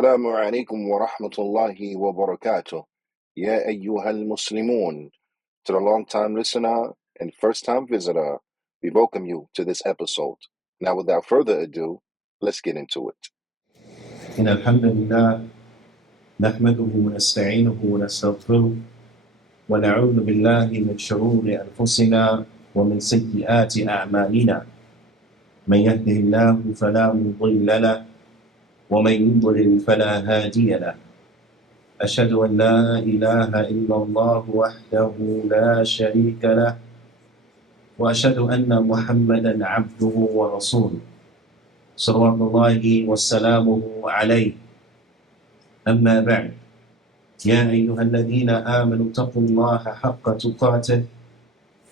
السلام عليكم ورحمة الله وبركاته. يا أيها المسلمون. To the long-time listener and first-time visitor, we welcome you to this episode. Now, without further ado, let's get into it. إن الحمد لله نحمده ونستعينه ونستغفره ونعوذ بالله من شرور أنفسنا ومن سيئات أعمالنا من يهده الله فلا مضل له ومن يضلل فلا هادي له أشهد أن لا إله إلا الله وحده لا شريك له وأشهد أن محمدا عبده ورسوله صلوات الله وسلامه عليه. أما بعد، يا أيها الذين آمنوا اتقوا الله حق تقاته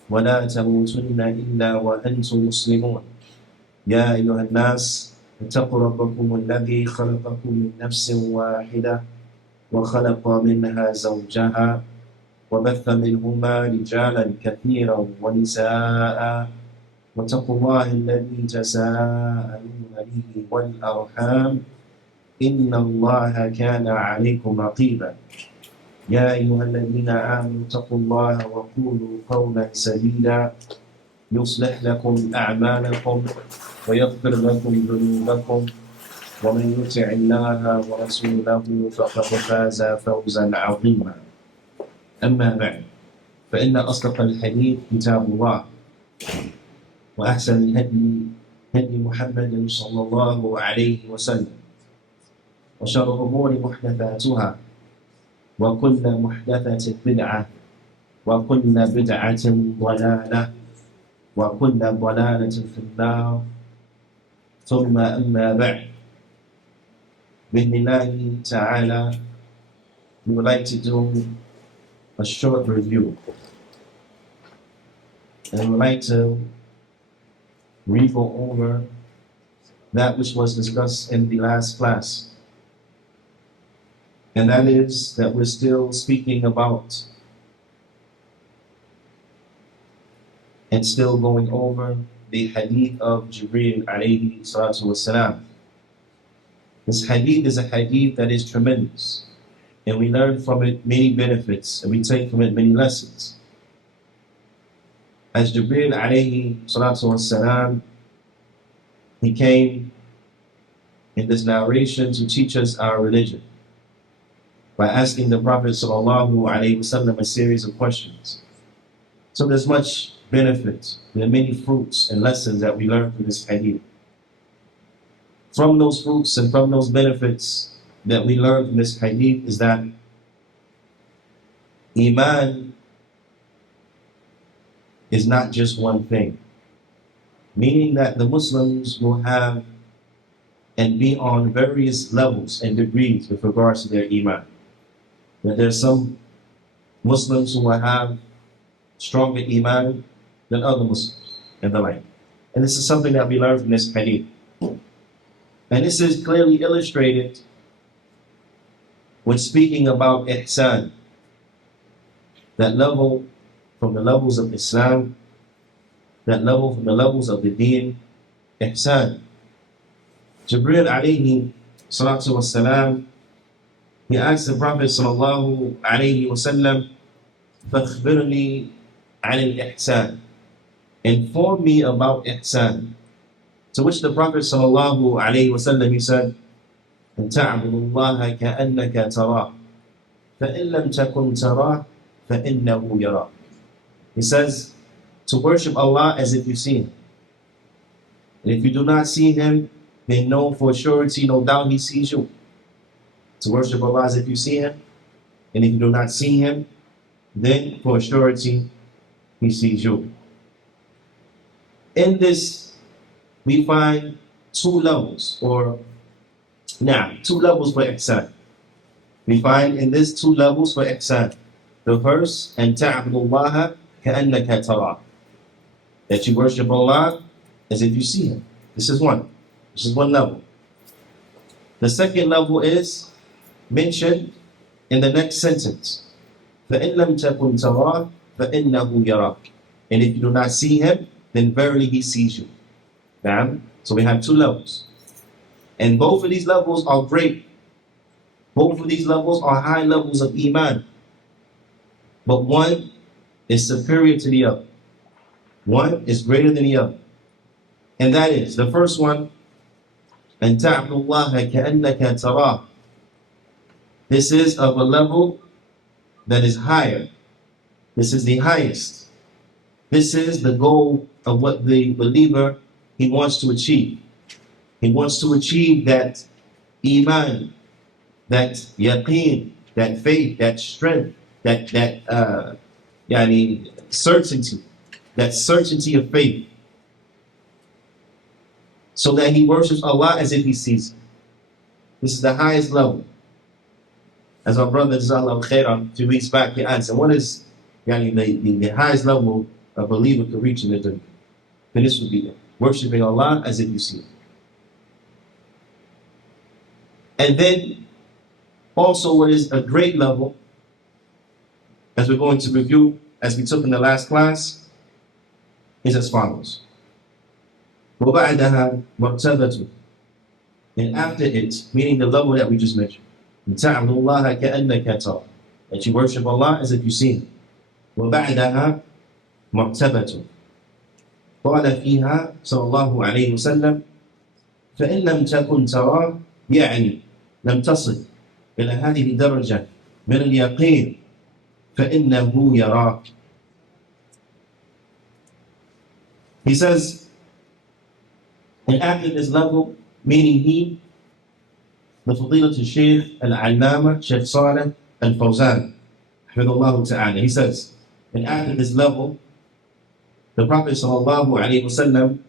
ولا تموتن إلا وأنتم مسلمون. يا أيها الناس اتقوا ربكم الذي خلقكم من نفس واحدة وخلق منها زوجها وبث منهما رجالا كثيرا ونساء واتقوا الله الذي تساءلون به والأرحام إن الله كان عليكم رقيبا. يا أيها الذين آمنوا اتقوا الله وقولوا قولا سديدا يصلح لكم أعمالكم ويغفر لكم ذنوبكم ومن يطع الله ورسوله فقد فاز فوزا عظيما. أما بعد، فإن أصدق الحديث كتاب الله وأحسن الهدي هدي محمد صلى الله عليه وسلم وشر الأمور محدثاتها وكل محدثة بدعة وكل بدعة ضلالة وكل ضلالة في النار. ثم أما بعد، بإذن الله تعالى, we would like to do a short review, and we would like to re-go over that which was discussed in the last class, and that is that we're still speaking about and still going over the hadith of Jibreel alayhi salatu wasalam. This hadith is a hadith that is tremendous, and we learn from it many benefits, and we take from it many lessons. As Jibreel alayhi salatu wasalam, he came in this narration to teach us our religion by asking the Prophet sallallahu alaihi wasallam a series of questions. So there's much benefit, there are many fruits and lessons that we learn from this hadith. From those fruits and from those benefits that we learn from this hadith is that Iman is not just one thing, meaning that the Muslims will have and be on various levels and degrees with regards to their Iman. That there's some Muslims who will have stronger Iman than other Muslims and the like. And this is something that we learn from this hadith. And this is clearly illustrated when speaking about ihsan, that level from the levels of Islam, that level from the levels of the deen, ihsan. Jibreel alayhi salatu wassalam, he asked the Prophet sallallahu alayhi wasallam, فَاخْبِرْنِي عَنِ الْإِحْسَانِ, inform me about ihsan. To which the Prophet sallallahu alayhi wasallam, he said, أَن تَعْبُدُ اللَّهَ كَأَنَّكَ تَرَاهُ فَإِن لَمْ تَكُنْ تَرَاهُ فَإِنَّهُ يَرَاكَ. He says, to worship Allah as if you see Him. And if you do not see Him, then know for surety, no doubt He sees you. To worship Allah as if you see Him, and if you do not see Him, then for surety He sees you. In this, we find two levels for ihsan. We find in this two levels for ihsan. The first, أن تعبد الله كأنك تراه, that you worship Allah as if you see Him. This is one. This is one level. The second level is mentioned in the next sentence. فَإِن لَمْ تَكُنْ تَرَاهُ فَإِنَّهُ يَرَاكَ. And if you do not see Him, then verily He sees you. So we have two levels. And both of these levels are great Both of these levels are high levels of Iman, but one is superior to the other. One is greater than the other. And that is, the first one, أن تعبد الله كأنك تراه. This is of a level that is higher. This is the highest. This is the goal of what the believer, he wants to achieve. He wants to achieve that Iman, that yaqeen, that faith, that strength, that certainty, that certainty of faith, so that he worships Allah as if he sees him. This is the highest level. As our brother Jazakallahu Khairan 2 weeks back, he answered, what is the highest level a believer could reach in the dunya? Then this would be it. Worshipping Allah as if you see him. And then also what is a great level, as we're going to review, as we took in the last class, is as follows. وَبَعْدَهَا مَرْتَبَةٌ. And after it, meaning the level that we just mentioned, تَعْبُدُ اللَّهَ كَأَنَّكَ تَرَاهُ, that you worship Allah as if you see him. وَبَعْدَهَا مَرْتَبَةٌ. قال فيها صلى الله عليه وسلم فإن لم تكن تراه يعني لم تصل إلى هذه الدرجة من اليقين فإنه يراك. He says, and after this level, meaning he, the Fadilat al-Shaykh al-Allama, Shaykh Saleh al-Fawzan, Hafidhullah Ta'ala, he says, and after this level, the Prophet sallallahu alaihi wasallam,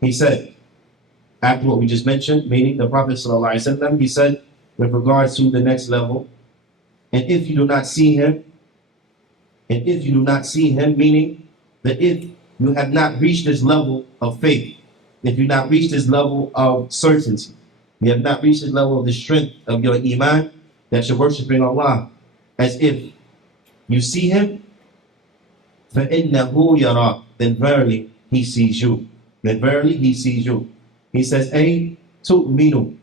he said, after what we just mentioned, meaning the Prophet sallallahu alaihi wasallam, he said, with regards to the next level, and if you do not see him, meaning that if you have not reached this level of faith, if you have not reached this level of certainty, you have not reached this level of the strength of your Iman, that you're worshiping Allah as if you see him, فَإِنَّهُ يَرَاكَ, then verily he sees you. Then verily he sees you. He says, أي تؤمن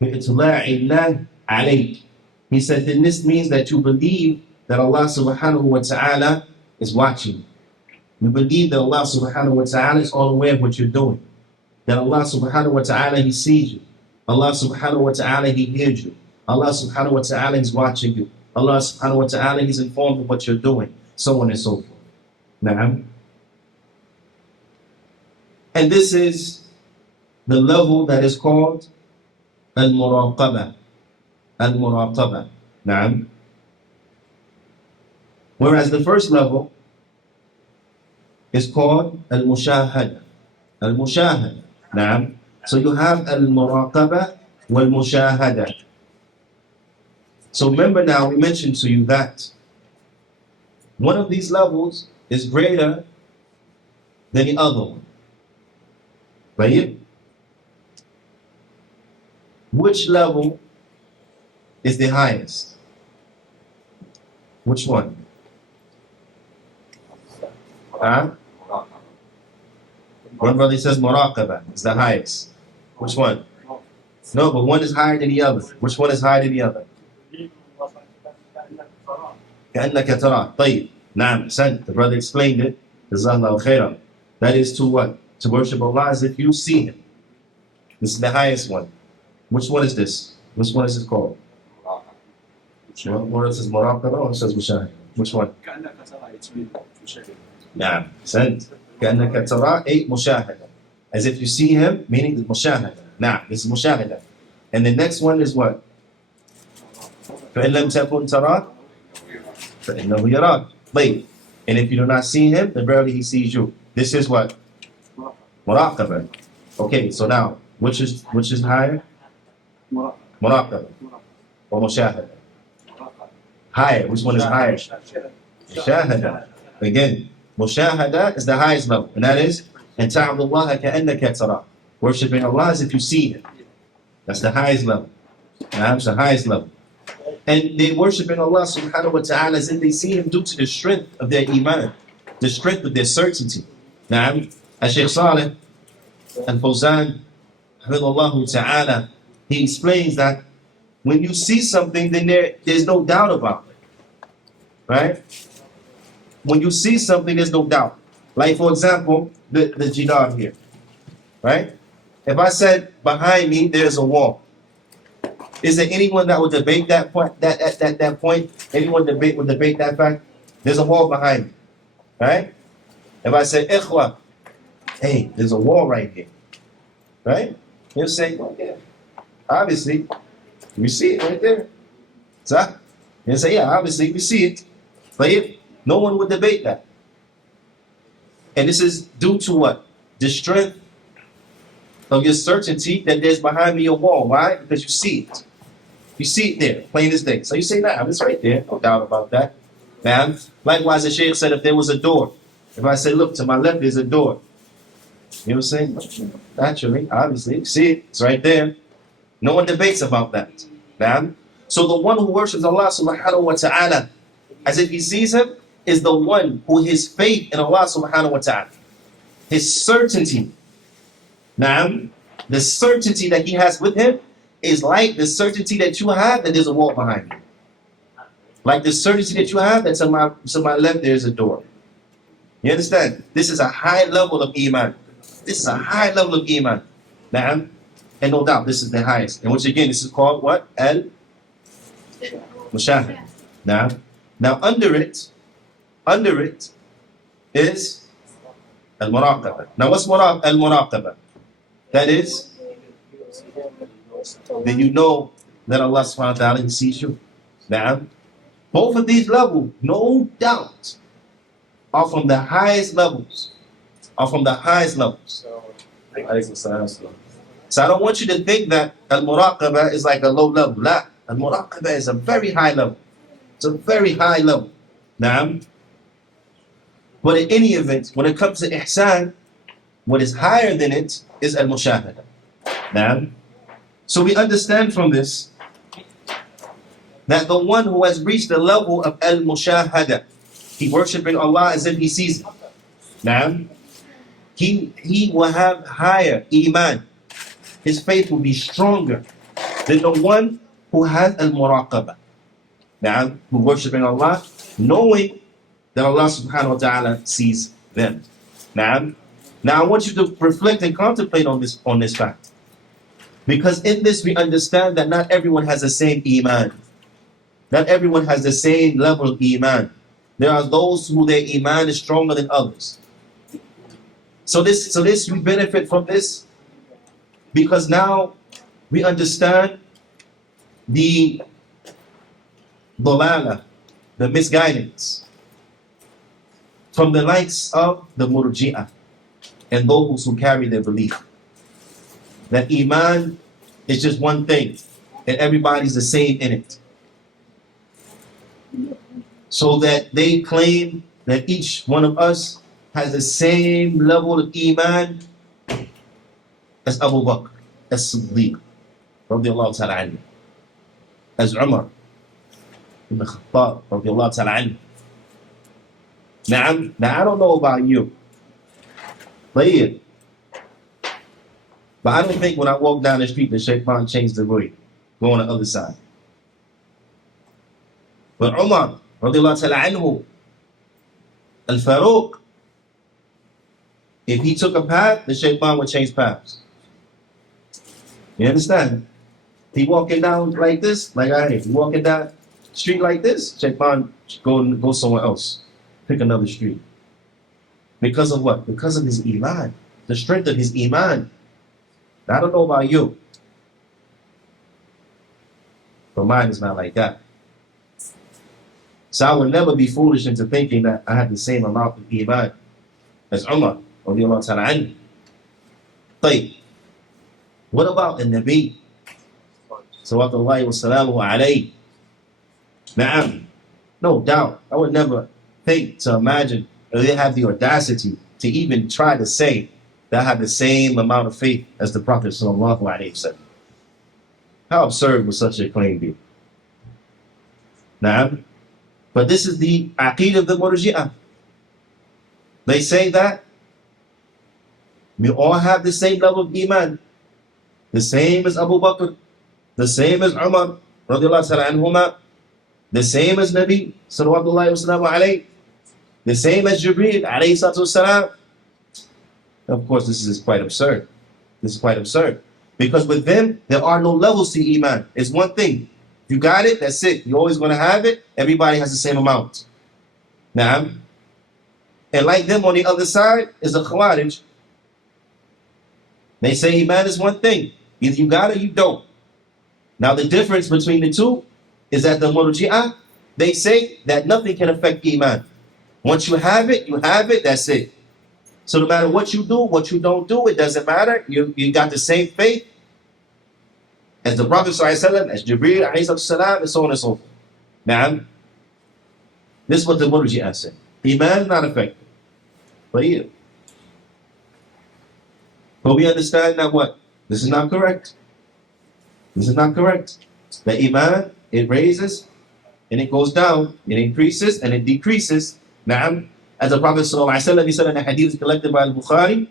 بإطلاع الله عليك. He said, then this means that you believe that Allah subhanahu wa ta'ala is watching. You believe that Allah subhanahu wa ta'ala is all aware of what you're doing. That Allah subhanahu wa ta'ala, he sees you. Allah subhanahu wa ta'ala, he hears you. Allah subhanahu wa ta'ala is watching you. Allah subhanahu wa ta'ala, he's informed of what you're doing. So on and so forth. Na'am. And this is the level that is called al-muraqabah. Al-muraqabah. Na'am. Whereas the first level is called al-mushahada. Al-mushahada. Na'am. So you have al-muraqabah wal-mushahada. So remember now, we mentioned to you that one of these levels is greater than the other one. Right? Which level is the highest? Which one? One brother says muraqabah is the highest. Which one? No, but one is higher than the other. Which one is higher than the other? كأنك تراه. طيب. نعم. أحسنت. The brother explained it. جزاه الله خيرا. That is to what? To worship Allah as if you see him. This is the highest one. Which one is this? Which one is it called? One says muraqabah, one says mushahada. Which one? نعم. أحسنت. كأنك تراه أي مشاهدة. As if you see him, meaning the mushahada. Now, this is mushahada. And the next one is what? فإن لم تكن تراه فإنه يراك. Wait. And if you do not see him, then verily he sees you. This is what? Muraqabah. Okay, so now, which is higher? Muraqabah. Or mushahada? Higher. Which one is higher? Mushahada. Again, mushahada is the highest level, and that is أن تعبد الله كأنك تراه. Worshipping Allah as if you see him. That's the highest level. That's the highest level. And they worshiping Allah subhanahu wa ta'ala as if they see him due to the strength of their iman, the strength of their certainty. Now, as Shaykh Saleh al-Fawzan, Hafidhullah Ta'ala, he explains that when you see something, then there's no doubt about it, right? When you see something, there's no doubt. Like, for example, the jidar here, right? If I said behind me there's a wall, is there anyone that would debate that point? That point? Anyone would debate that fact? There's a wall behind me, right? If I say ikhwa, hey, there's a wall right here, right? You'll say, oh, yeah, obviously, we see it right there. So you say, yeah, obviously we see it, but no one would debate that. And this is due to what? The strength of your certainty that there's behind me a wall. Why? Because you see it. You see it there, plain as day. So you say, nah, it's right there. No doubt about that. Now, likewise, the Shaykh said if there was a door, if I say, look, to my left there's a door. You know what I'm saying? Naturally, obviously, you see it. It's right there. No one debates about that. Now, so the one who worships Allah subhanahu wa ta'ala as if he sees him is the one who his faith in Allah subhanahu wa ta'ala, his certainty. Now, the certainty that he has with him is like the certainty that you have that there's a wall behind you. Like the certainty that you have that to my left there's a door. You understand? This is a high level of iman. This is a high level of iman. Now, and no doubt this is the highest. And which again, this is called what? Al-Mushahad. Now under it is Al-Muraqabah. Now what's Al-Muraqabah? That is, then you know that Allah subhanahu wa ta'ala sees you. Now, both of these levels, no doubt, are from the highest levels. So I don't want you to think that Al-Muraqabah is like a low level. La, Al-Muraqabah is a very high level. It's a very high level. Now, but in any event, when it comes to ihsan, what is higher than it is al-mushahada. Now, so we understand from this that the one who has reached the level of al-mushahada, he worshiping Allah as if he sees it. Now, he will have higher iman. His faith will be stronger than the one who has al-muraqabah. Now, who worshiping Allah, knowing that Allah subhanahu wa ta'ala sees them. Now I want you to reflect and contemplate on this fact. Because in this we understand that not everyone has the same iman. Not everyone has the same level of iman. There are those who their iman is stronger than others. So this we benefit from this because now we understand the dalala, the misguidance from the likes of the murji'ah and those who carry their belief that iman is just one thing and everybody's the same in it. So that they claim that each one of us has the same level of iman as Abu Bakr, as Siddiq, radiallahu ta'ala anhu, as Umar ibn Khattab, radiallahu ta'ala anhu. Now I don't know about you, but I don't think when I walk down the street the shaitan changed the way, go on the other side. But Umar, radiallahu ta'ala anhu, Al-Faruq, if he took a path, the shaitan would change paths. You understand? He walking down like this, like I hate. He walking down the street like this, shaitan go somewhere else. Pick another street. Because of what? Because of his iman. The strength of his iman. Now, I don't know about you, but mine is not like that. So I would never be foolish into thinking that I had the same amount of iman as Umar, radiallahu ta'ala anhu. طيب, what about the Nabi? Salawatullahi wa salamu alayhi. Na'am, no doubt, I would never think to imagine or they have the audacity to even try to say that I have the same amount of faith as the Prophet sallallahu alayhi wa sallam. How absurd would such a claim be? Na'am. But this is the aqeedah of the Murji'ah. They say that we all have the same level of iman, the same as Abu Bakr, the same as Umar, radiallahu ta'ala anhuma, the same as Nabi sallallahu alayhi wa sallam, the same as Jibreel alayhi salatu wasalam. Of course, this is quite absurd. This is quite absurd. Because with them, there are no levels to Iman. It's one thing. You got it, that's it. You're always going to have it. Everybody has the same amount. Now, and like them on the other side is the Khawarij. They say Iman is one thing. Either you got it or you don't. Now the difference between the two is that the Murji'ah, they say that nothing can affect Iman. Once you have it, that's it. So no matter what you do, what you don't do, it doesn't matter. You got the same faith as the Prophet ﷺ, as Jibreel ﷺ, and so on and so forth. Now, this is what the Murji'ah said. Iman is not affected. But yeah. But we understand that what? This is not correct. This is not correct. The Iman, it raises and it goes down. It increases and it decreases. Now, as the Prophet ﷺ, he said in a hadith collected by Al-Bukhari,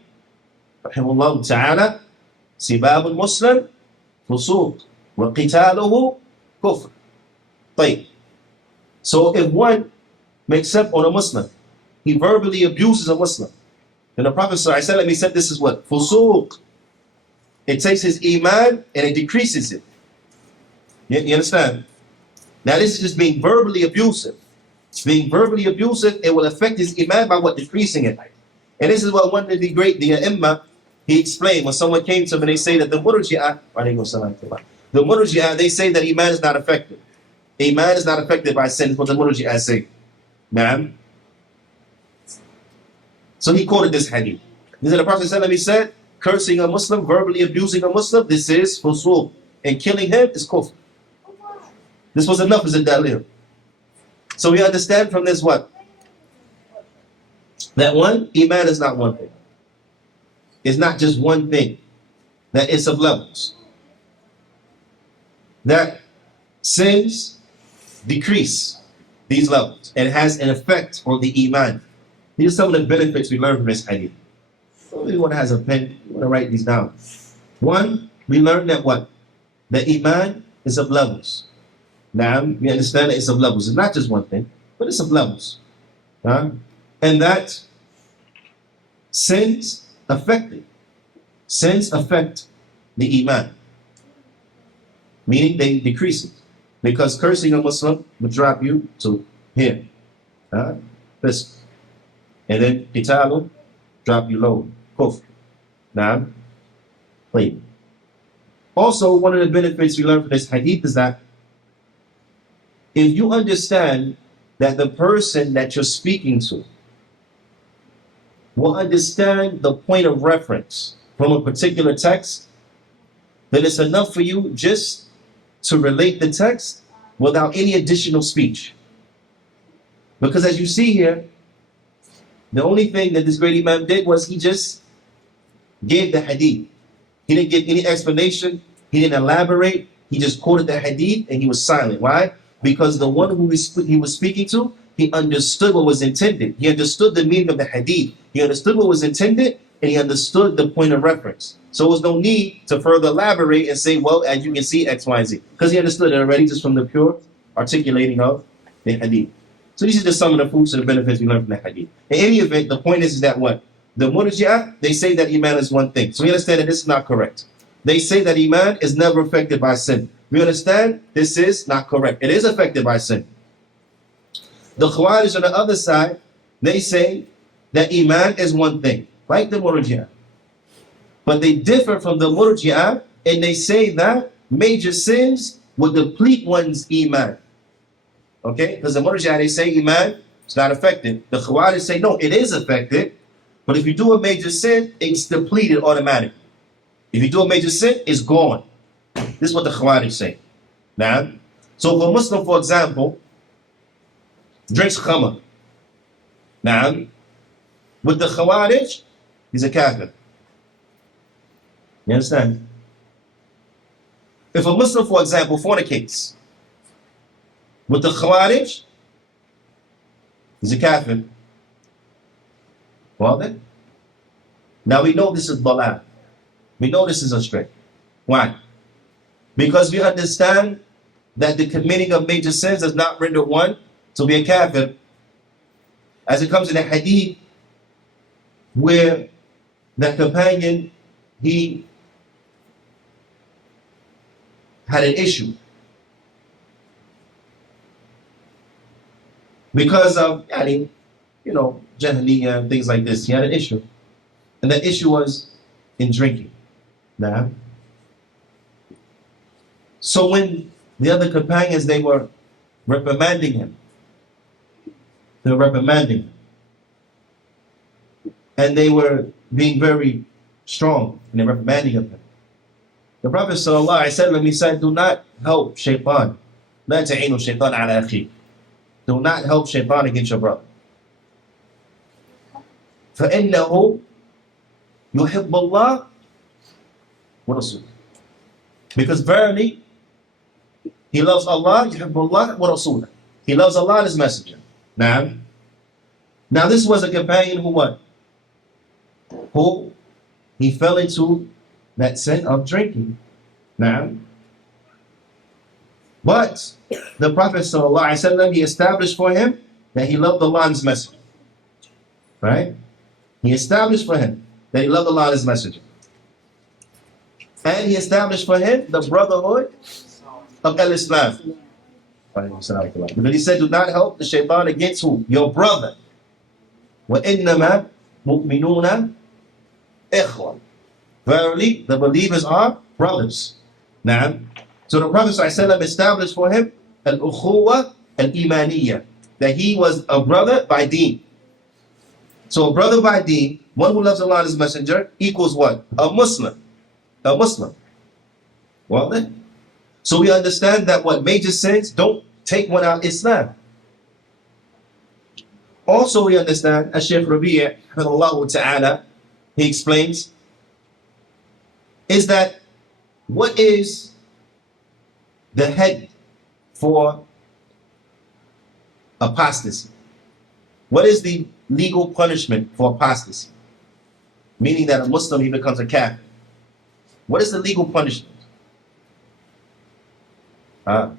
rahimahullah ta'ala, سباب المسلم فسوق وقتاله كفر. طيب. So if one makes up on a Muslim, he verbally abuses a Muslim, and the Prophet ﷺ, he said this is what? Fusuq. It takes his Iman and it decreases it. You understand? Now this is just being verbally abusive. Being verbally abusive, it will affect his Iman by what? Decreasing it. And this is what one of the great, the Imam, he explained when someone came to him and they say that the Murji'ah, they say that Iman is not affected. Iman is not affected by sin, what the Murji'ah say. Ma'am. So he quoted this hadith. He said, the Prophet ﷺ, he said, cursing a Muslim, verbally abusing a Muslim, this is fusuq. And killing him is kufr. This was enough as a dalil. So we understand from this what? That one, Iman is not one thing. It's not just one thing. That it's of levels. That sins decrease these levels and has an effect on the Iman. These are some of the benefits we learn from this hadith. So everyone has a pen, you want to write these down. One, we learn that what? The Iman is of levels. Now, we understand that it's of levels. It's not just one thing, but it's of levels. And that sins affect it. Sins affect the Iman. Meaning they decrease it. Because cursing a Muslim would drop you to here. This. And then qitalu, drop you low. Kufr. Now, wait. Also, one of the benefits we learn from this hadith is that if you understand that the person that you're speaking to will understand the point of reference from a particular text, then it's enough for you just to relate the text without any additional speech. Because as you see here, the only thing that this great Imam did was he just gave the hadith. He didn't give any explanation. He didn't elaborate. He just quoted the hadith and he was silent. Why? Because the one who he was speaking to, he understood what was intended. He understood the meaning of the hadith. He understood what was intended and he understood the point of reference. So there was no need to further elaborate and say, well, as you can see, X, Y, Z. Because he understood it already just from the pure articulating of the hadith. So these are just some of the fruits and the benefits we learn from the hadith. In any event, the point is that what? The Murji'ah, they say that Iman is one thing. So we understand that this is not correct. They say that Iman is never affected by sin. We understand this is not correct. It is affected by sin. The Khawarij on the other side, they say that Iman is one thing, like the Murji'ah. But they differ from the Murji'ah and they say that major sins will deplete one's Iman. Okay? Because the Murji'ah, they say Iman is not affected. The Khawarij say, no, it is affected. But if you do a major sin, it's depleted automatically. If you do a major sin, it's gone. This is what the Khawarij say. Now, so if a Muslim, for example, drinks khamr, now, with the Khawarij, he's a kafir. You understand? If a Muslim, for example, fornicates, with the Khawarij, he's a kafir. Well then, now we know this is dalal. We know this is astray. Why? Because we understand that the committing of major sins does not render one to be a kafir. As it comes in the Hadeeth, where the companion, he had an issue because of, jahiliyyah and things like this. He had an issue, and that issue was in drinking. Now, so when the other companions, they were reprimanding him, and they were being very strong in the reprimanding of him. The Prophet ﷺ, he said, do not help shaitan. لا تعينوا الشيطان على أخيك. Do not help shaitan against your brother. فإنه يحب الله ورسوله. Because verily, he loves Allah, يحب الله ورسوله. He loves Allah and His Messenger. Now this was a companion who what? Who he fell into that sin of drinking. Now, but the Prophet ﷺ, he established for him that he loved Allah and His Messenger. Right? He established for him that he loved Allah and His Messenger. And he established for him the brotherhood of Al-Islam. Because he said, do not help the shaitan against who? Your brother. وَإِنَّمَا مُؤْمِنُونَ إِخْوَةً. Verily, the believers are brothers. Now, so the Prophet ﷺ established for him al-ukhuwa al-imaniyya, that he was a brother by deen. So a brother by deen, one who loves Allah and His Messenger, equals what? A Muslim. A Muslim. Well then, so we understand that what major sins don't take one out of Islam. Also we understand, as Shaykh Rabi' ta'ala, he explains, is that what is the head for apostasy? What is the legal punishment for apostasy? Meaning that a Muslim, he becomes a kafir. What is the legal punishment? No,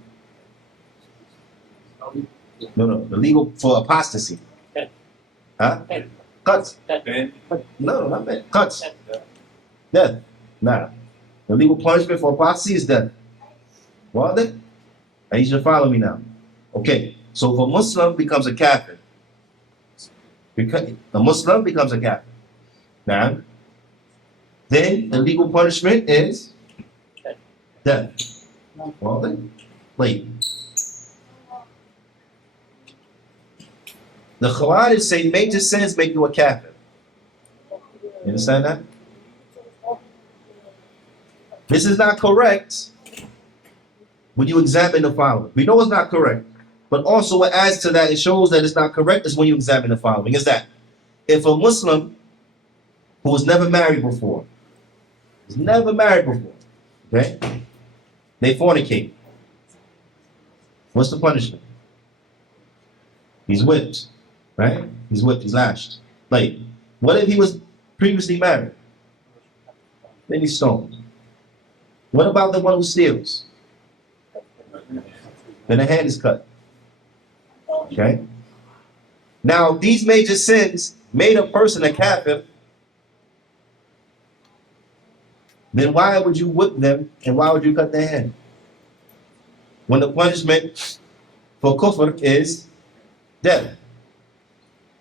the legal for apostasy. Cuts. No, not bad. Cuts. Death. Nah. The legal punishment for apostasy is death. Well then, you should follow me now. Okay, so if a Muslim becomes a kafir, a Muslim becomes a kafir. Now, then the legal punishment is death. Well then, wait. The Khawarij say major sins make you a kafir. You understand that? This is not correct when you examine the following. We know it's not correct, but also what adds to that, it shows that it's not correct, is when you examine the following. Is that if a Muslim who was never married before, okay, they fornicate, what's the punishment? He's whipped, right? He's whipped, he's lashed. Like, what if he was previously married? Then he's stoned. What about the one who steals? Then the hand is cut. Okay? Now, these major sins made a person a kafir. Then why would you whip them and why would you cut their hand? When the punishment for kufr is death.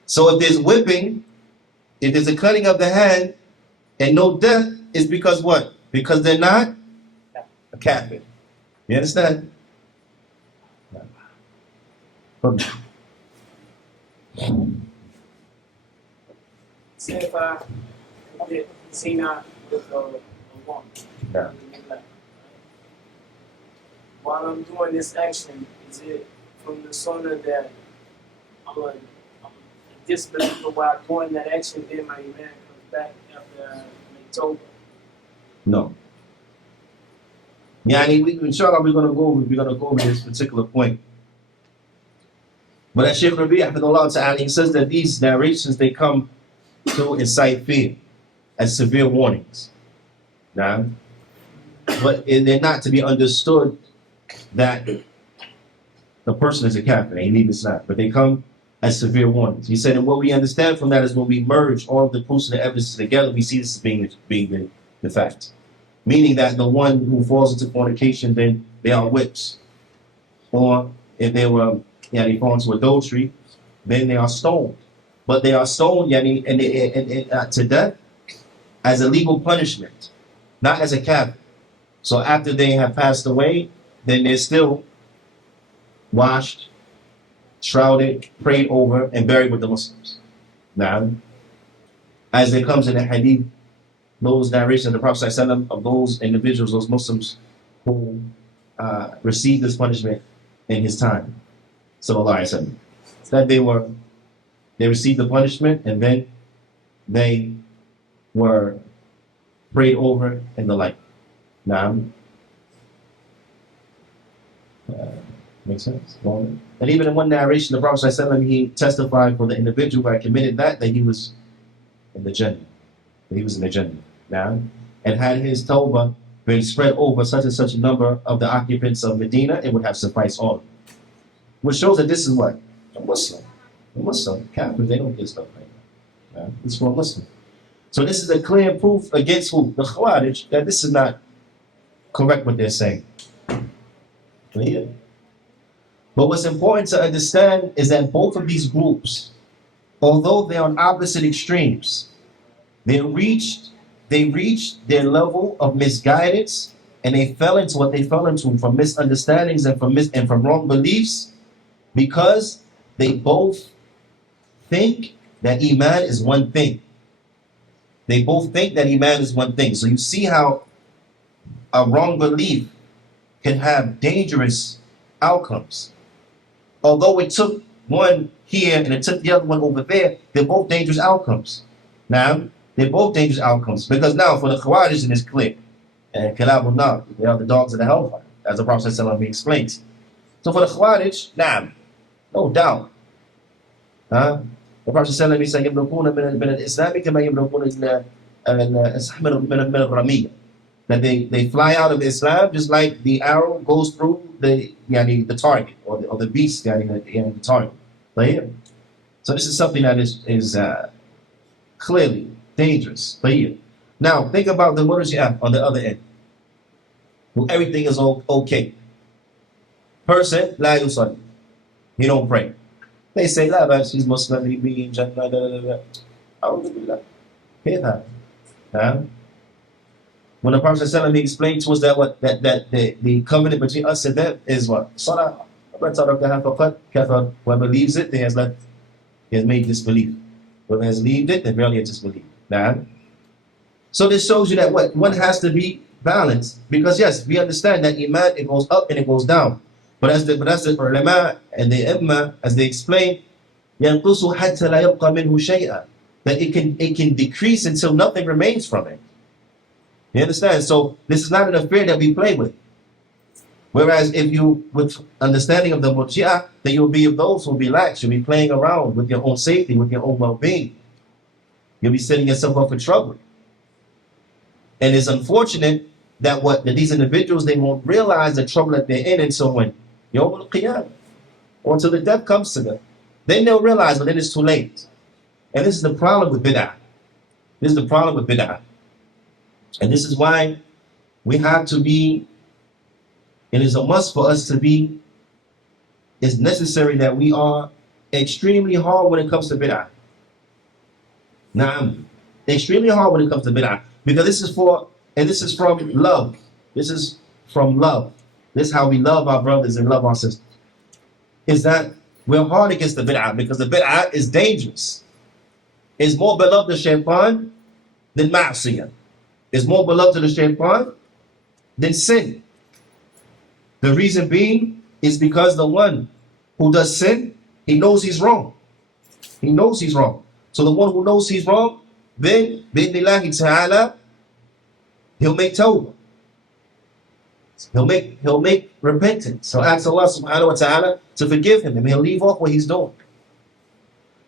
So if there's whipping, if there's a cutting of the hand and no death, it's because what? Because they're not a kafir. You understand? Say if I get zina with a woman, Yeah. while I'm doing this action, is it from the Sunnah that I'm a disbeliever while doing that action, then my iman comes back after I make Tawbah? No. Inshallah, we're gonna go over this particular point. But as Shaykh Rabi' ta'ala, he says that these narrations, they come to incite fear as severe warnings. Now, but they're not to be understood that the person is a kafir, they leave Islam, but they come as severe warnings. He said, and what we understand from that is when we merge all of the proofs and the evidences together, we see this as being the fact. Meaning that the one who falls into fornication, then they are whips. Or if they fall into adultery, then they are stoned. But they are stoned to death as a legal punishment, not as a kafir. So after they have passed away, then they're still washed, shrouded, prayed over, and buried with the Muslims. Now, as it comes in the Hadeeth, those narrations of the Prophet ﷺ of those individuals, those Muslims who received this punishment in his time, sallallahu alaihi wasallam, that they received the punishment and then they were prayed over and the like. Now, makes sense. And even in one narration, the Prophet ﷺ, he testified for the individual who had committed that he was in the Jannah. That he was in the Jannah. Now, and had his tawbah been spread over such and such a number of the occupants of Medina, it would have sufficed all. Which shows that this is what? A Muslim. A Muslim. Kafirs, they don't get stuff like that. Now, it's for a Muslim. So this is a clear proof against who? The Khawarij, that this is not correct what they're saying. Clear? But what's important to understand is that both of these groups, although they're on opposite extremes, they reached their level of misguidance, and they fell into what they fell into from misunderstandings and from wrong beliefs, because they both think that Iman is one thing. They both think that Iman is one thing. So you see how a wrong belief can have dangerous outcomes. Although it took one here and it took the other one over there, they're both dangerous outcomes. Now, they're both dangerous outcomes. Because now for the Khawarij in this clique, and Kalabul Nar, they are the dogs of the hellfire, as the Prophet ﷺ explains. So for the Khawarij, no doubt. The Prophet ﷺ, he said, يَمْلُكُونَ مِنَ الْإِسْلَامِ كَمَا يَمْلُكُونَ مِنَ الرَّمِيَّةِ. That they fly out of Islam just like the arrow goes through the target or the beast, the target. So this is something that is clearly dangerous. Now think about the Murji'ah on the other end, who everything is okay. Person, la yusalli, he don't pray. They say, la, but she's Muslim, he be in Jannah, When the Prophet ﷺ explained to us that the covenant between us and them is what? Salah. Whoever believes it, he has made disbelief. Whoever has believed it, then really has disbelieved. So this shows you that one has to be balanced, because yes, we understand that Iman, it goes up and it goes down. But as the ulama and the imma, as they explain, يَنْقُصُ حَتَّى لَا يَبْقَى مِنْهُ شَيْئًا, that it can decrease until nothing remains from it. You understand? So this is not an affair that we play with. Whereas if you, with understanding of the Murji'ah, then you'll be of those who will be lax. You'll be playing around with your own safety, with your own well-being. You'll be setting yourself up for trouble. And it's unfortunate that these individuals, they won't realize the trouble that they're in until when? Yawm al-Qiyamah. Or until the death comes to them. Then they'll realize, but then it's too late. And this is the problem with bid'ah. This is the problem with bid'ah. And this is why we have to be, it is a must for us to be, it's necessary that we are extremely hard when it comes to bid'ah. Now, extremely hard when it comes to bid'ah. Because this is from love. This is from love. This is how we love our brothers and love our sisters. Is that we're hard against the bid'ah, because the bid'ah is dangerous. It's more beloved to shaitan than ma'asiyah. Is more beloved to the shaitan than sin. The reason being is because the one who does sin, he knows he's wrong. He knows he's wrong. So the one who knows he's wrong, then, bi'idhnillahi ta'ala, he'll make tawbah. He'll make repentance. So ask Allah subhanahu wa ta'ala to forgive him, and he'll leave off what he's doing.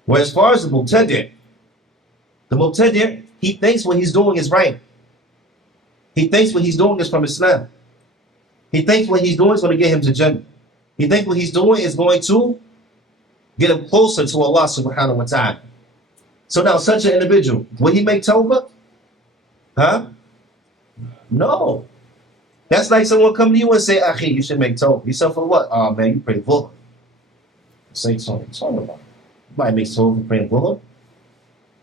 Whereas as far as the Mubtadi', he thinks what he's doing is right. He thinks what he's doing is from Islam. He thinks what he's doing is going to get him to Jannah. He thinks what he's doing is going to get him closer to Allah subhanahu wa ta'ala. So now such an individual, will he make tawbah? Huh? No. That's like someone come to you and say, Akhi, you should make tawbah. You said for what? Oh man, you pray Dhuhr. Say something about it. Nobody makes tawbah for praying Dhuhr.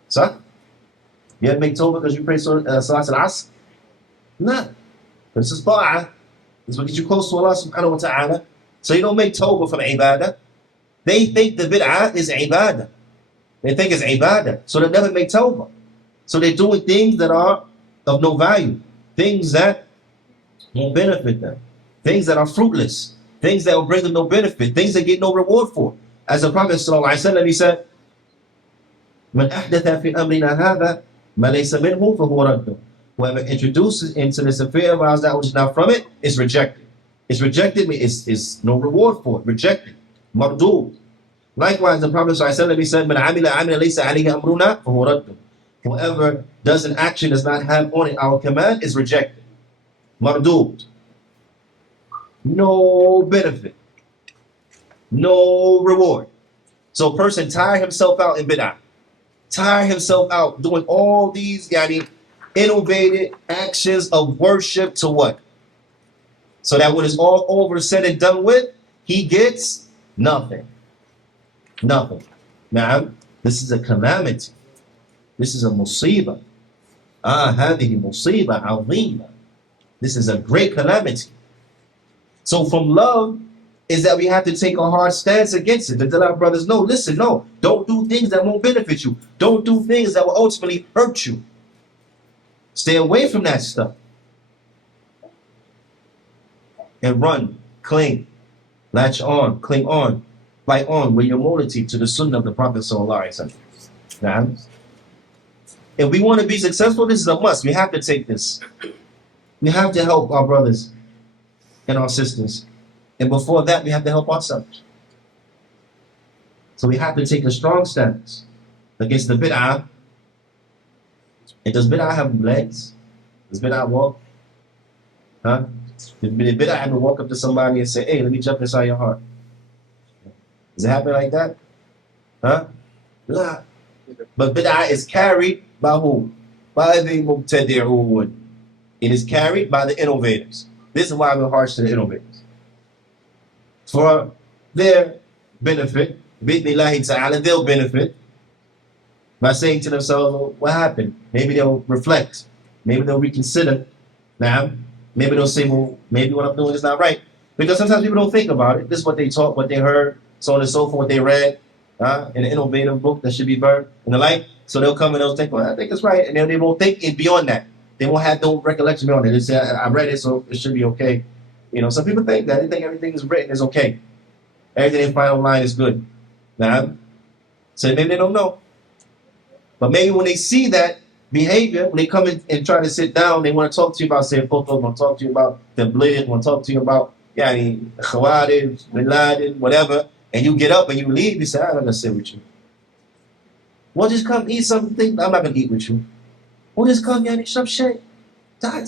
Son? You have to make tawbah because you pray Salat al-Asr? No. This is ta'ah. This will get you close to Allah subhanahu wa ta'ala. So you don't make tawbah from ibadah. They think the bid'ah is ibadah. They think it's ibadah. So they never make tawbah. So they're doing things that are of no value. Things that won't benefit them. Things that are fruitless. Things that will bring them no benefit. Things they get no reward for. As the Prophet sallallahu alaihi wasallam, he said, "Man ahdatha fi amrina hadha ma laysa minhu fahuwa radd." Whoever introduces into this affair of ours that which is not from it is rejected. It's rejected means it's no reward for it. Rejected. Mardud. Likewise, the Prophet ﷺ, he said, "Man amila amila laysa alayhi amruna fahuwa radd." Whoever does an action does not have on it our command is rejected. Mardud. No benefit. No reward. So a person tire himself out in bid'ah. Tire himself out doing all these innovative actions of worship to what? So that when it's all over, said and done with, he gets nothing. Nothing. Now, this is a calamity. This is a musibah. Hadeeth musibah azima. This is a great calamity. So from love is that we have to take a hard stance against it. To tell our brothers, no, listen, no, don't do things that won't benefit you. Don't do things that will ultimately hurt you. Stay away from that stuff. And run, cling, latch on, cling on, fight on with your loyalty to the Sunnah of the Prophet sallallahu alaihi wasallam. Now, if we want to be successful, this is a must. We have to take this. We have to help our brothers and our sisters. And before that, we have to help ourselves. So we have to take a strong stance against the bid'ah. And does bid'ah have legs? Does bid'ah walk? Huh? Did bid'ah ever walk up to somebody and say, hey, let me jump inside your heart? Does it happen like that? Huh? Nah. But bid'ah is carried by who? By the mubtadi'un. It is carried by the innovators. This is why we're harsh to the innovators. For their benefit, bi'idhnillahi ta'ala, they'll benefit by saying to themselves, well, what happened? Maybe they'll reflect. Maybe they'll reconsider. Now, maybe they'll say, well, maybe what I'm doing is not right. Because sometimes people don't think about it. This is what they taught, what they heard, so on and so forth, what they read in an innovative book that should be burned and the like. So they'll come and they'll think, well, I think it's right. And then they won't think it beyond that. They won't have no recollection beyond it. They say, I read it, so it should be okay. You know, some people think that. They think everything is written is okay. Everything they find online is good. Now, so maybe they don't know. But maybe when they see that behavior, when they come in and try to sit down, they want to talk to you about saying photos, want to talk to you about the blade, want to talk to you about Khawarij, Bin Laden, whatever, and you get up and you leave, you say, I'm not going to sit with you. Well, just come eat something. I'm not going to eat with you. Well, just come, shop shake. Shop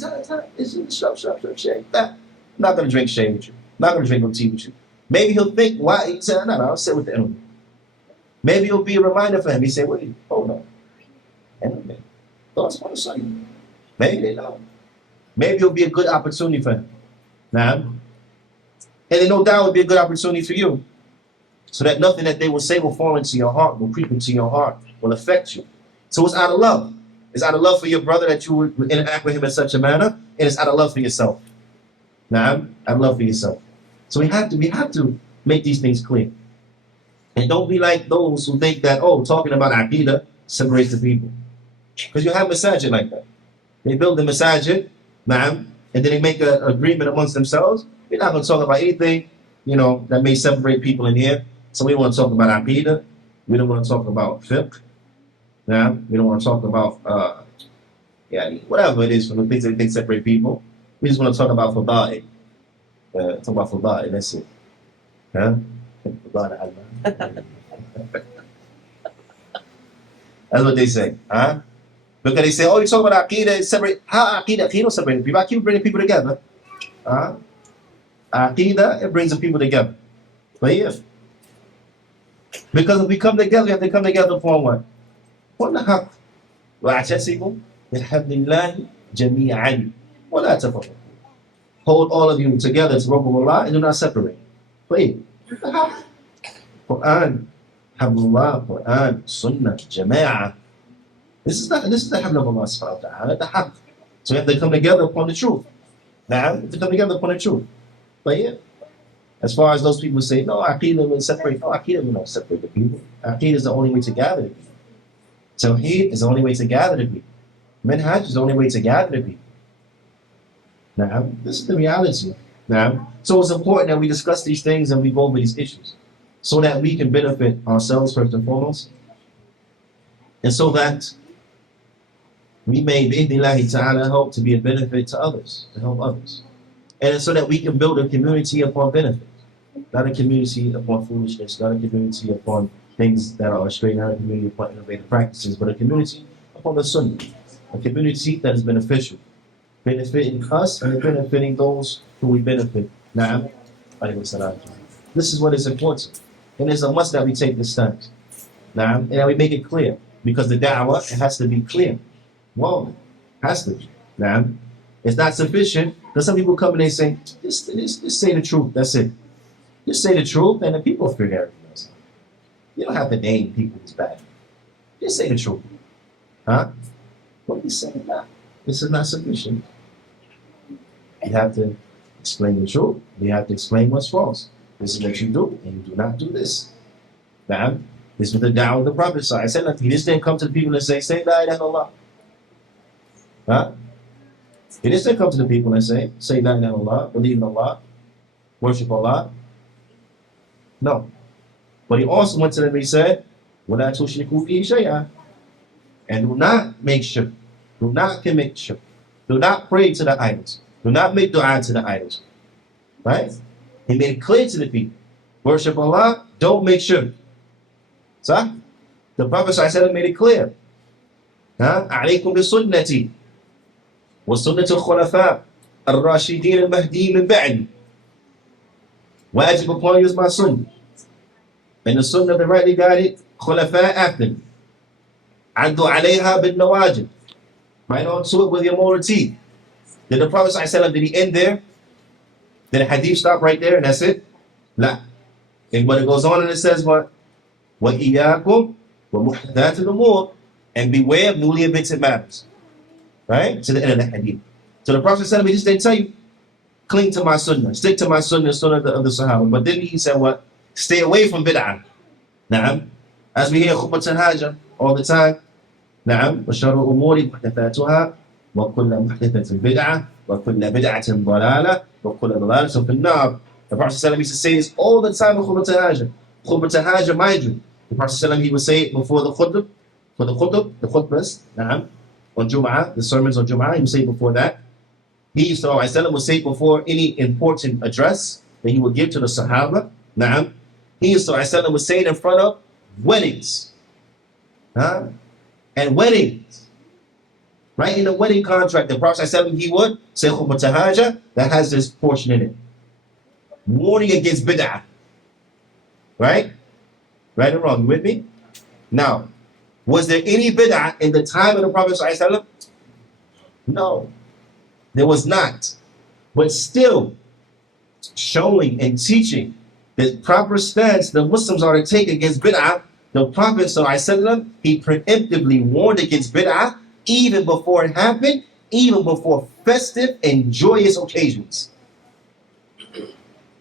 shake. I'm not going to drink shade with you. I'm not going to drink no tea with you. Maybe he'll think, why? He said, no, I'll sit with the enemy. Maybe it'll be a reminder for him. He said, wait, hold on. Enemy. Thoughts want to say. Maybe they don't. Maybe it'll be a good opportunity for him. Now, and then no doubt it'll be a good opportunity for you. So that nothing that they will say will fall into your heart, will creep into your heart, will affect you. So it's out of love. It's out of love for your brother that you would interact with him in such a manner, and it's out of love for yourself. Now, out of love for yourself. So we have to make these things clear. And don't be like those who think that, oh, talking about Aqidah separates the people. Because you have masajid like that. They build the masajid, and then they make an agreement amongst themselves. We're not going to talk about anything, that may separate people in here. So we want to talk about Aqidah. We don't want to talk about fiqh. We don't want to talk about, whatever it is from the things that they separate people. We just want to talk about fada'i. Talk about fada'i, that's it. That's what they say. Because they say, oh, you talk about Aqidah, separate. How Aqidah? Aqidah separate people. I keep bringing people together. Aqidah, it brings the people together. But yeah, because if we come together, we have to come together upon what? Upon the haqq. وَاعْتَصِمُوا بِحَبْلِ اللَّهِ جَمِيعًا وَلَا تَفَرَّقُوا. Hold all of you together to rope of Allah and do not separate. But yeah, the haqq. Qur'an, Hablullah, Qur'an, Sunnah, Jama'ah. This is the Habl of Allah subhanahu wa ta'ala, the haqq. So we have to come together upon the truth. Now, we have to come together upon the truth. But yeah, as far as those people say, no, Aqidah will separate. No, Aqidah will not separate the people. Aqidah is the only way to gather the people. Tawheed is the only way to gather the people. Manhaj is the only way to gather the people. Now, this is the reality. Now, so it's important that we discuss these things and we go over these issues so that we can benefit ourselves first and foremost, and so that we may, bi'idhnillahi ta'ala, help to be a benefit to others, to help others. And so that we can build a community upon benefit, not a community upon foolishness, not a community upon things that are straight, not a community upon innovative practices, but a community upon the Sunnah, a community that is beneficial, benefiting us and benefiting those who we benefit. Na'am. This is what is important. And it's a must that we take this stance. Na'am. And that we make it clear. Because the da'wah, it has to be clear. Well, it has to be. Na'am. It's not sufficient because some people come and they say, just say the truth. That's it. Just say the truth and the people figure everything else out. You don't have to name people as bad. Just say the truth. Huh? What are you saying now? This is not sufficient. You have to explain the truth. You have to explain what's false. This is what you do, and you do not do this. Now, this was the da'wah of the Prophet. So I said nothing. He just didn't come to the people and say la ilaha illallah. Huh? He just didn't come to the people and say la ilaha illallah, believe in Allah, worship Allah. No. But he also went to them and he said, وَلَا تُشْرِكُوا فِيهِ شَيْئًا. And do not make shirk. Do not commit shirk. Do not pray to the idols. Do not make dua to the idols. Right? He made it clear to the people. Worship Allah, don't make shirk. So, the Prophet ﷺ made it clear. عليكم بسنتي وسنة الخلفاء الراشدين المهديين من بعدي. Wajib upon you is my sunnah. And the sunnah of the rightly guided khulafa after me. Addu alayha bin nawajib. Right on to it with your moral teeth. Did the Prophet ﷺ, did he end there? Did the hadith stop right there and that's it? La. And when it goes on and it says what? وَإِيَّاكُمْ وَمُحْدَثَاتِ الْأُمُورِ. And beware of newly invented matters. Right? To the end of the hadith. So the Prophet ﷺ, he just didn't tell you, cling to my sunnah, stick to my sunnah, sunnah of the Sahaba. But then he said what? Stay away from bid'ah. Na'am. As we hear khutbah al-hajah all the time. Na'am. وَشَرُ أُمُورِ مُحْدَثَاتُهَا وَكُلَّ مُحْدَثَةٍ بِدْعَةٍ وَكُلَّ بِدْعَةٍ ضَلَالَةٍ وَكُلَّ ضَلَالَةٍ فِي النَّارِ. The Prophet ﷺ used to say this all the time in khutbah al-hajah. Khutbah al-hajah, mind you. The Prophet ﷺ, he would say it before the khutbah, for the khutbahs, na'am, on Jum'ah, the sermons on Jum'ah, he would say it before that. He used to, ﷺ would say it before any important address that he would give to the Sahaba, na'am. He used to, ﷺ would say it in front of weddings. Huh? And weddings. Right in the wedding contract, the Prophet ﷺ, he would say khutbah al-hajah that has this portion in it. Warning against bid'ah. Right? Right or wrong? You with me? Now, was there any bid'ah in the time of the Prophet ﷺ? No, there was not. But still, showing and teaching the proper stance the Muslims are to take against bid'ah, the Prophet ﷺ, he preemptively warned against bid'ah even before it happened, even before festive and joyous occasions.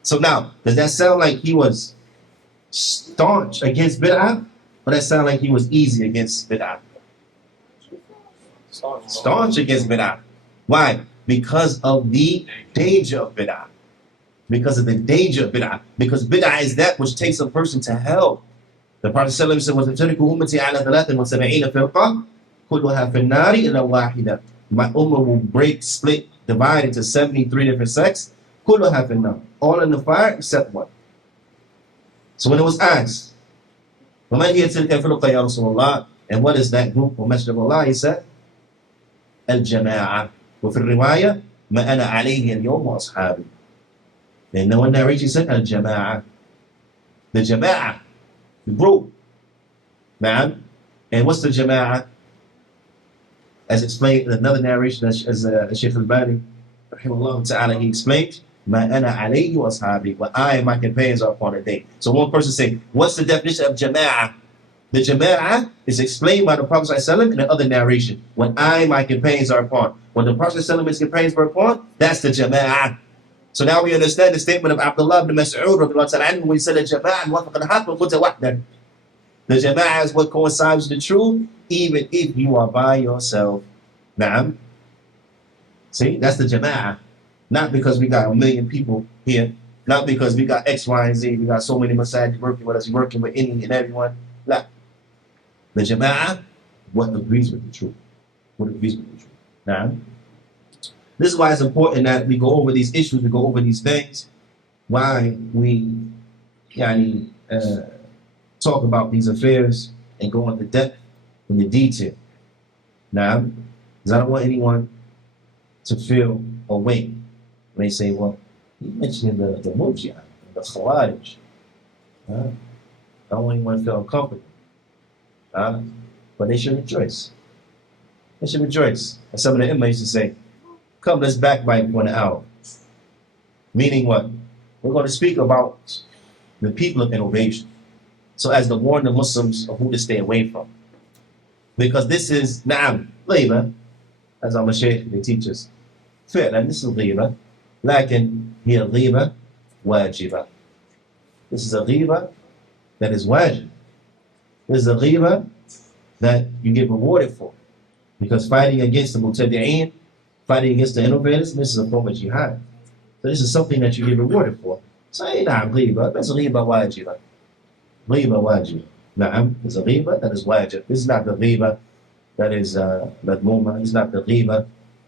So now, does that sound like he was staunch against bid'ah? Or that sound like he was easy against bid'ah? Staunch against bid'ah. Why? Because of the danger of bid'ah. Because of the danger of bid'ah. Because bid'ah is that which takes a person to hell. The Prophet said, وَتَتَرِكُ أُمَّتِي عَلَى 73 فِرْقَةٍ كُلُّهَا فِي النَّارِ إِلَّا وَاحِدَةٍ. My ummah will break, split, divide into 73 different sects. كُلُّهَا فِي النَّارِ. All in the fire except one. So when it was asked, وَمَنْ هِيَ تِلْكَ الْفِرْقَةُ يَا رَسُولَ اللَّهِ, and what is that group or message of Allah? He said, الْجَمَاعَةُ. وفي الرواية ما أنا عليه اليوم وأصحابي. And one narration said, Al-Jama'ah. The Jama'ah, the group. Now, and what's the Jama'ah? As explained in another narration, as Shaykh al-Bani, rahimahullah ta'ala, he explained, Ma ana alayhi wa ashabi, what I and my companions are upon a day. So one person say, what's the definition of Jama'ah? The Jama'ah is explained by the Prophet ﷺ in another narration. When I and my companions are upon. When the Prophet ﷺ and his companions were upon, that's the Jama'ah. So now we understand the statement of Abdullah ibn Mas'ud when he said the Jama'ah. The Jama'ah is what coincides with the truth, even if you are by yourself. Na'am. See, that's the Jama'ah. Not because we got a million people here, not because we got X, Y, and Z, we got so many masajid working with us, working with any and everyone. Nah. The Jama'ah, what agrees with the truth. What agrees with the truth. Now, this is why it's important that we go over these issues, we go over these things, why we talk about these affairs and go into depth in the detail. Now, because I don't want anyone to feel away when they say, well, you mentioned the Murji'ah, the Khawarij. I don't want anyone to feel uncomfortable. But they should rejoice. They should rejoice. As some of the Imams used to say, come, let's backbite for an hour. Meaning what? We're going to speak about the people of innovation. So as to warn the Muslims of who to stay away from. Because this is, na'am, ghayba, as our Mashaykh, they teach us. Fi'lan, this is ghayba. Lakin, hiya ghayba wajiba. This is a ghayba that is wajib. This is a ghayba that you get rewarded for. Because fighting against the mubtadi'een, fighting against the innovators, this is a form of jihad. So this is something that you get rewarded for. So ain't not ghayba, that's a ghayba wajiba. Ghayba wajib. Na'am, it's a ghayba that is wajib. This is not the ghayba that is madmuma. It's not the ghayba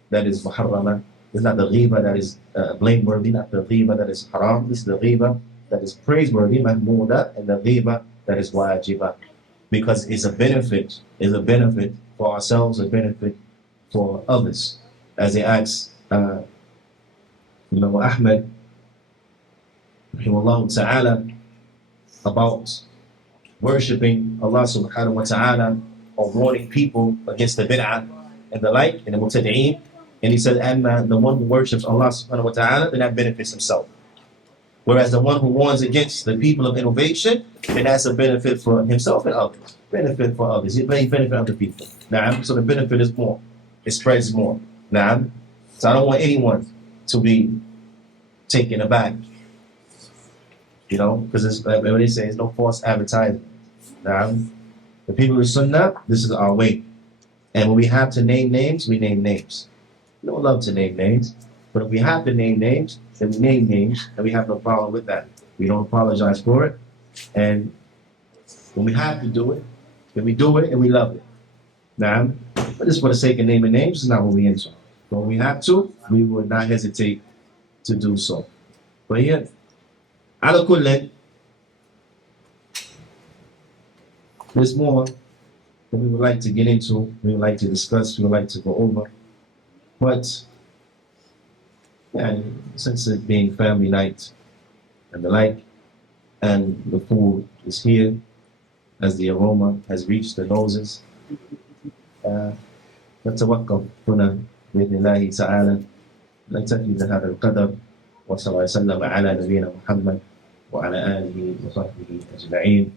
that is muharrama. It's not the ghayba that is blameworthy, not the ghayba that is haram. This is the ghayba that is praiseworthy, mahmuda, and the ghayba that is wajiba. Because it's a benefit for ourselves, a benefit for others. As they asked Imam Ahmad, rahimahullah ta'ala, about worshipping Allah subhanahu wa ta'ala or warning people against the bid'ah and the like, and the mubtadi'een. And he said, and the one who worships Allah subhanahu wa ta'ala, then that benefits himself. Whereas the one who warns against the people of innovation, then that's a benefit for himself and others. Benefit for others. It may benefit other people. Now, so the benefit is more. It spreads more. Now, so I don't want anyone to be taken aback. You know, because it's like what they say, it's no false advertising. Now, the people of Sunnah, this is our way. And when we have to name names, we name names. We don't love to name names. But if we have to name names, then we name names, and we have no problem with that. We don't apologize for it. And when we have to do it, then we do it and we love it. Now, but just for the sake of naming names, it's not what we into. But when we have to, we would not hesitate to do so. But yeah, ala kulli, there's more that we would like to get into, we would like to discuss, we would like to go over. But and since it being family night and the like, and the food is here, as the aroma has reached the noses, نتوقف هنا بإذن الله تعالى. نكتفي بهذا القدر، وصلى الله وسلم على نبينا محمد وعلى آله وصحبه أجمعين.